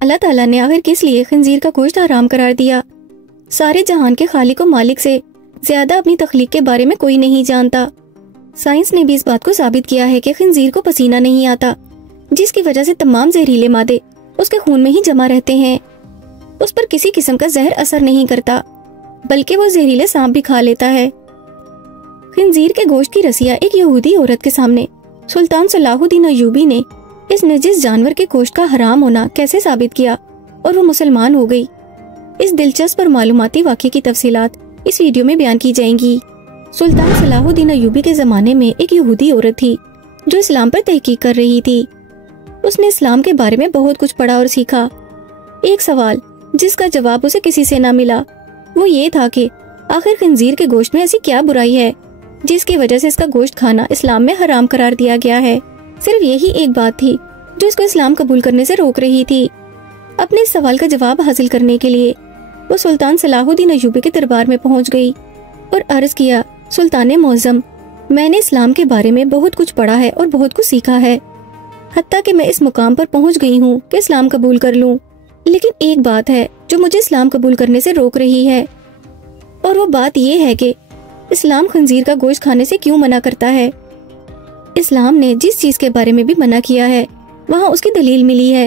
اللہ تعالیٰ نے آخر کس لیے خنزیر کا گوشت حرام قرار دیا؟ سارے جہان کے خالق و مالک سے زیادہ اپنی تخلیق کے بارے میں کوئی نہیں جانتا۔ سائنس نے بھی اس بات کو ثابت کیا ہے کہ خنزیر کو پسینہ نہیں آتا، جس کی وجہ سے تمام زہریلے مادے اس کے خون میں ہی جمع رہتے ہیں۔ اس پر کسی قسم کا زہر اثر نہیں کرتا، بلکہ وہ زہریلے سانپ بھی کھا لیتا ہے۔ خنزیر کے گوشت کی رسیا ایک یہودی عورت کے سامنے سلطان صلاح الدین ایوبی نے اس نجس جانور کے گوشت کا حرام ہونا کیسے ثابت کیا اور وہ مسلمان ہو گئی، اس دلچسپ اور معلوماتی واقعے کی تفصیلات اس ویڈیو میں بیان کی جائیں گی۔ سلطان صلاح الدین ایوبی کے زمانے میں ایک یہودی عورت تھی جو اسلام پر تحقیق کر رہی تھی۔ اس نے اسلام کے بارے میں بہت کچھ پڑھا اور سیکھا۔ ایک سوال جس کا جواب اسے کسی سے نہ ملا وہ یہ تھا کہ آخر خنزیر کے گوشت میں ایسی کیا برائی ہے جس کی وجہ سے اس کا گوشت کھانا اسلام میں حرام قرار دیا گیا ہے۔ صرف یہی ایک بات تھی جو اس کو اسلام قبول کرنے سے روک رہی تھی۔ اپنے اس سوال کا جواب حاصل کرنے کے لیے وہ سلطان صلاح الدین ایوبی کے دربار میں پہنچ گئی اور عرض کیا، سلطان معظم، میں نے اسلام کے بارے میں بہت کچھ پڑھا ہے اور بہت کچھ سیکھا ہے، حتیٰ کہ میں اس مقام پر پہنچ گئی ہوں کہ اسلام قبول کر لوں، لیکن ایک بات ہے جو مجھے اسلام قبول کرنے سے روک رہی ہے، اور وہ بات یہ ہے کہ اسلام خنزیر کا گوشت کھانے سے کیوں منع کرتا ہے؟ اسلام نے جس چیز کے بارے میں بھی منع کیا ہے وہاں اس کی دلیل ملی ہے،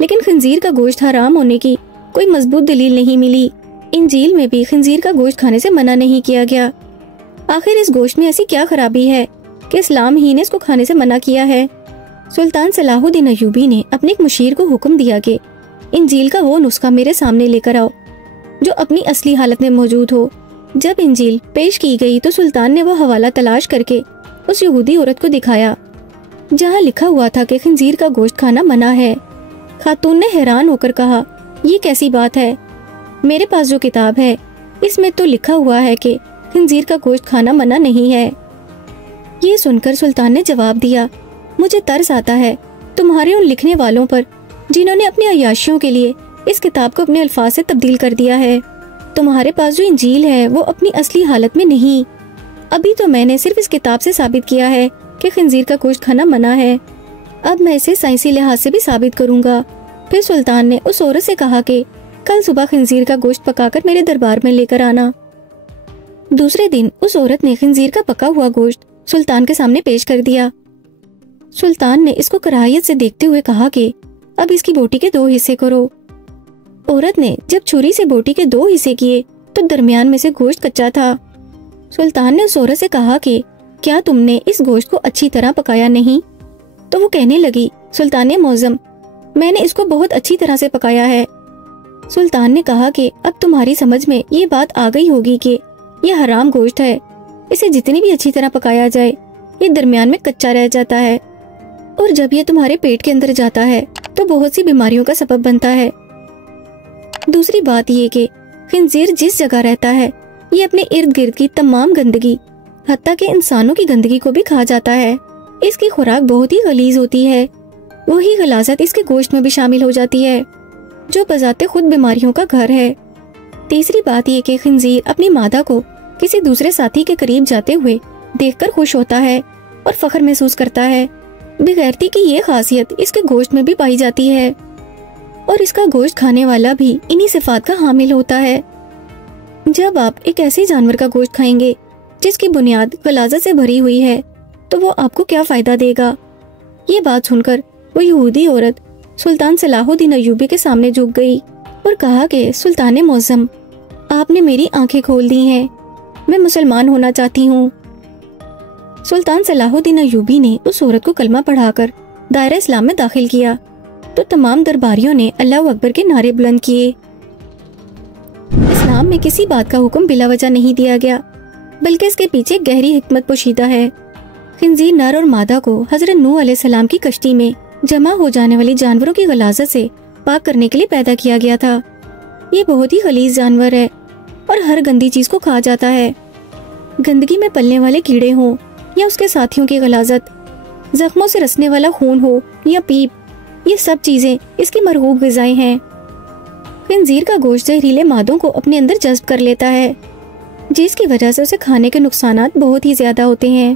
لیکن خنزیر کا گوشت حرام ہونے کی کوئی مضبوط دلیل نہیں ملی۔ انجیل میں بھی خنزیر کا گوشت کھانے سے منع نہیں کیا گیا۔ آخر اس گوشت میں ایسی کیا خرابی ہے کہ اسلام ہی نے اس کو کھانے سے منع کیا ہے؟ سلطان صلاح الدین ایوبی نے اپنے ایک مشیر کو حکم دیا کہ انجیل کا وہ نسخہ میرے سامنے لے کر آؤ جو اپنی اصلی حالت میں موجود ہو۔ جب انجیل پیش کی گئی تو سلطان نے وہ حوالہ تلاش کر کے اس یہودی عورت کو دکھایا جہاں لکھا ہوا تھا کہ خنزیر کا گوشت کھانا منع ہے۔ خاتون نے حیران ہو کر کہا، یہ کیسی بات ہے؟ میرے پاس جو کتاب ہے اس میں تو لکھا ہوا ہے کہ خنزیر کا گوشت کھانا منع نہیں ہے۔ یہ سن کر سلطان نے جواب دیا، مجھے ترس آتا ہے تمہارے ان لکھنے والوں پر جنہوں نے اپنی عیاشیوں کے لیے اس کتاب کو اپنے الفاظ سے تبدیل کر دیا ہے۔ تمہارے پاس جو انجیل ہے وہ اپنی اصلی حالت میں نہیں۔ ابھی تو میں نے صرف اس کتاب سے ثابت کیا ہے کہ خنزیر کا گوشت کھانا منع ہے، اب میں اسے سائنسی لحاظ سے بھی ثابت کروں گا۔ پھر سلطان نے اس عورت سے کہا کہ کل صبح خنزیر کا گوشت پکا کر میرے دربار میں لے کر آنا۔ دوسرے دن اس عورت نے خنزیر کا پکا ہوا گوشت سلطان کے سامنے پیش کر دیا۔ سلطان نے اس کو کراہیت سے دیکھتے ہوئے کہا کہ اب اس کی بوٹی کے 2 حصے کرو۔ عورت نے جب چھری سے بوٹی کے 2 حصے کیے تو درمیان میں سے گوشت کچا تھا۔ سلطان نے اس عورت سے کہا کہ کیا تم نے اس گوشت کو اچھی طرح پکایا نہیں؟ تو وہ کہنے لگی، سلطان معظم، میں نے اس کو بہت اچھی طرح سے پکایا ہے۔ سلطان نے کہا کہ اب تمہاری سمجھ میں یہ بات آ گئی ہوگی کہ یہ حرام گوشت ہے، اسے جتنی بھی اچھی طرح پکایا جائے یہ درمیان میں کچا رہ جاتا ہے، اور جب یہ تمہارے پیٹ کے اندر جاتا ہے تو بہت سی بیماریوں کا سبب بنتا ہے۔ دوسری بات یہ کہ خنزیر جس جگہ رہتا ہے یہ اپنے ارد گرد کی تمام گندگی حتیٰ کہ انسانوں کی گندگی کو بھی کھا جاتا ہے۔ اس کی خوراک بہت ہی غلیظ ہوتی ہے، وہی غلاظت اس کے گوشت میں بھی شامل ہو جاتی ہے جو بذات خود بیماریوں کا گھر ہے۔ تیسری بات یہ کہ خنزیر اپنی مادہ کو کسی دوسرے ساتھی کے قریب جاتے ہوئے دیکھ کر خوش ہوتا ہے اور فخر محسوس کرتا ہے۔ بغیرتی کی یہ خاصیت اس کے گوشت میں بھی پائی جاتی ہے، اور اس کا گوشت کھانے والا بھی انہی صفات کا حامل ہوتا ہے۔ جب آپ ایک ایسے جانور کا گوشت کھائیں گے جس کی بنیاد غلاظت سے بھری ہوئی ہے تو وہ آپ کو کیا فائدہ دے گا؟ یہ بات سن کر وہ یہودی عورت سلطان صلاح الدین ایوبی کے سامنے جھک گئی اور کہا کہ سلطان معظم، آپ نے میری آنکھیں کھول دی ہیں، میں مسلمان ہونا چاہتی ہوں۔ سلطان صلاح الدین ایوبی نے اس عورت کو کلمہ پڑھا کر دائرہ اسلام میں داخل کیا تو تمام درباریوں نے اللہ اکبر کے نعرے بلند کیے۔ اسلام میں کسی بات کا حکم بلا وجہ نہیں دیا گیا، بلکہ اس کے پیچھے گہری حکمت پوشیدہ ہے۔ خنزیر نر اور مادہ کو حضرت نوح علیہ السلام کی کشتی میں جمع ہو جانے والی جانوروں کی غلاظت سے پاک کرنے کے لیے پیدا کیا گیا تھا۔ یہ بہت ہی غلیظ جانور ہے اور ہر گندی چیز کو کھا جاتا ہے۔ گندگی میں پلنے والے کیڑے ہوں یا اس کے ساتھیوں کی غلاظت، زخموں سے رسنے والا خون ہو یا پیپ، یہ سب چیزیں اس کی مرغوب غذائیں ہیں۔ خنزیر کا گوشت زہریلے مادوں کو اپنے اندر جذب کر لیتا ہے، جس کی وجہ سے اسے کھانے کے نقصانات بہت ہی زیادہ ہوتے ہیں۔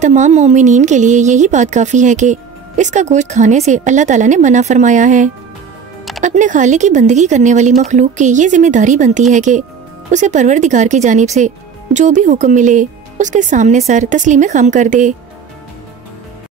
تمام مومنین کے لیے یہی بات کافی ہے کہ اس کا گوشت کھانے سے اللہ تعالیٰ نے منع فرمایا ہے۔ اپنے خالق کی بندگی کرنے والی مخلوق کی یہ ذمہ داری بنتی ہے کہ اسے پروردگار کی جانب سے جو بھی حکم ملے اس کے سامنے سر تسلیم خم کر دے۔